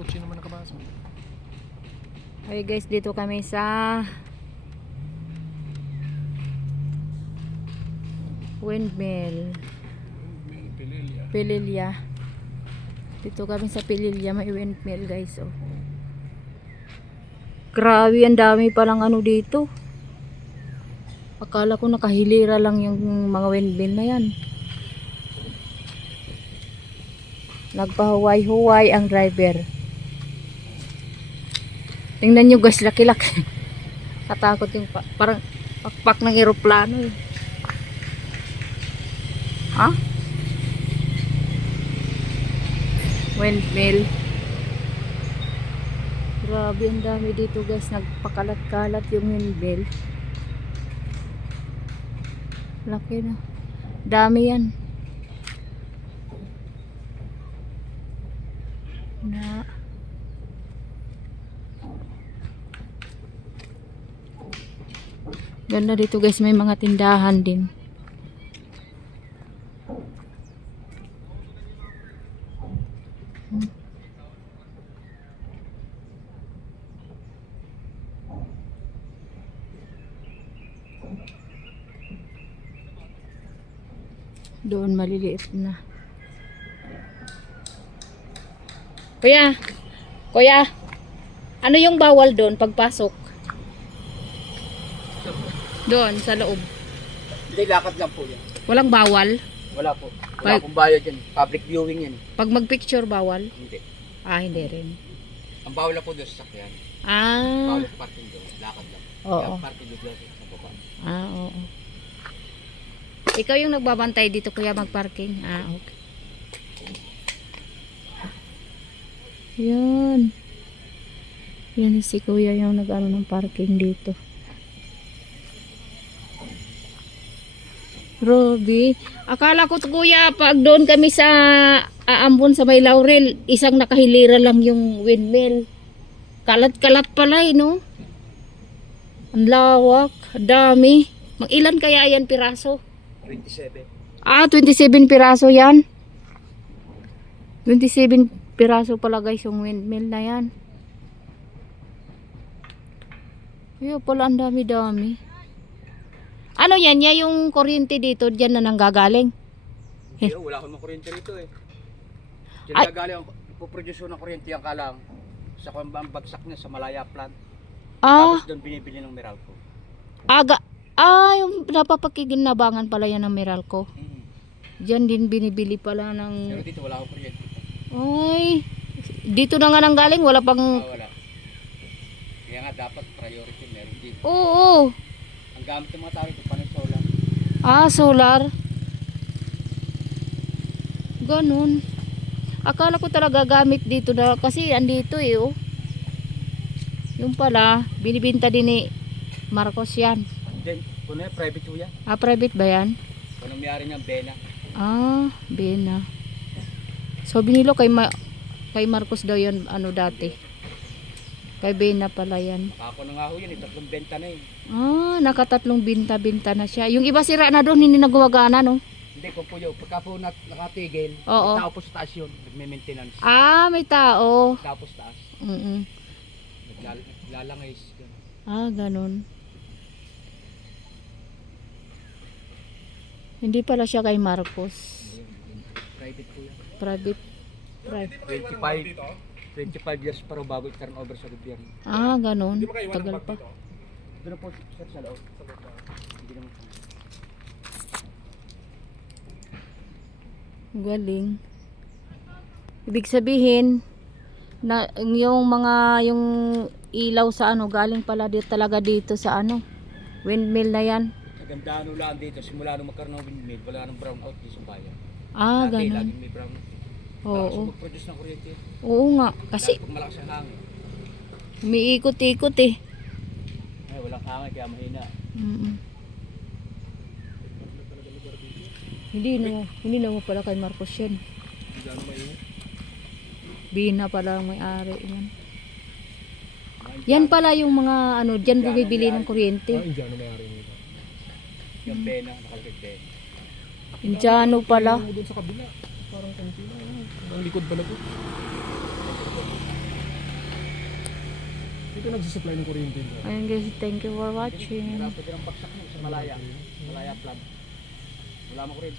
kutsi naman nakabaso. Okay guys, dito kami sa windmill Pililya. Dito kami sa Pililya, may windmill guys. Oh. Grabe, ang dami palang ano dito. Akala ko nakahilira lang yung mga windmill na yan. Nagpahuway-huway ang driver. Tingnan nyo guys, laki-laki. Katakot yung parang pakpak ng eroplano eh. Ha? Windmill. Grabe, ang dami dito guys. Nagpakalat-kalat yung windmill. Laki na. Dami yan. Na. Ganda dito guys. May mga tindahan din. Doon maliliit na. Kuya, kuya, ano yung bawal doon pagpasok? Doon sa loob. Hindi, lakad lang po yan. Walang bawal? Wala po. Wala pong bayad yan. Public viewing yan. Pag magpicture bawal? Hindi. Ah, hindi rin. Ang bawal lang po doon sa sakyan. Ah. Bawal parking doon. Lakad lang. Oo. Kaya parking doon sa baba. Ah, oo. Ikaw yung nagbabantay dito kuya magparking? Ah, okay. Yan. Yan si kuya yung nag-ano ng parking dito. Roby, akala ko kuya pag doon kami sa Aambon sa May Laurel, isang nakahilira lang yung windmill. Kalat-kalat pala eh, no? Ang lawak, dami. Mag-ilan kaya yan piraso? 27. Ah, 27 piraso yan. 27 piraso pala guys yung windmill na yan. Ayun pala, ang dami-dami. Ano yan? Yan yung kuryente dito, dyan na nanggagaling. Hindi, wala akong makuryente rito eh. Diyan Ay. nagaling ang puproduce ng kuryente ang kalang sa ang bagsak niya sa Malaya plant. Ah, Tapos doon binibili ng Meralco. yung napapakiginabangan pala yan ng Meralco. Diyan din binibili pala Pero ng... dito wala akong kuryente. Ay, dito na nga nanggaling, wala pang... Wala. Kaya nga dapat priority meron dito. Oo. Ang gamit ng mga tao ito panay solar. Ah, solar. Ganun. Akala ko talaga gamit dito na kasi andito eh oh. Yung pala, binibinta din ni Marcos yan. Then, kung na private po yan. Ah, private ba yan? Kung nangyari ng Bena. Ah, Bena. So binilo kay Marcos daw yan ano dati. Kay Bena pala yan. Ako na nga ho yun, tatlong benta na eh. Ah, nakatatlong binta-binta na siya. Yung iba sira na doon, hindi na gumagana no? Hindi po po yun. Pagka po nakatigil, Oo. may tao po sa taas yun. Nagme-maintenance. Ah, may tao. Tapos taas. Mm. Naglalangis. Ah, ganun. Hindi pala siya kay Marcos. Private po yan. Private. 25 years pa raw bago i-turn over sa gobyerno. Ah, ganun. Tagal pa. Doon po sir sa loob. Hindi naman po. Galing. Ibig sabihin na yung ilaw sa ano galing pala dito talaga dito sa ano windmill na yan. Naganda ano lang dito simula nung magkaroon ng windmill, wala nang brown out dito sa bayan. Ah, Dati, ganun. laging may brown out. Oo. Mag-produce ng kuryente. Oo nga. Kasi Pag malakas ang hangin. umiikot-ikot eh. Ay, walang hangin kaya mahina. Mm. Hindi naman pala kay Marcos yan. Bina pala ang may-ari yan. Yan pala yung mga ano, diyan bumibili ng kuryente. Indiano may-ari nito. Yung Bena, nakalagay Bena. Indiano pala. Doon sa kabila, parang konti na. Ang likod ba na po? Ito nagsusupply ng kuryente. Ayun guys, thank you for watching. Hirap din ang bagsak niya sa Malaya. Malaya flood. Wala mo kuryente.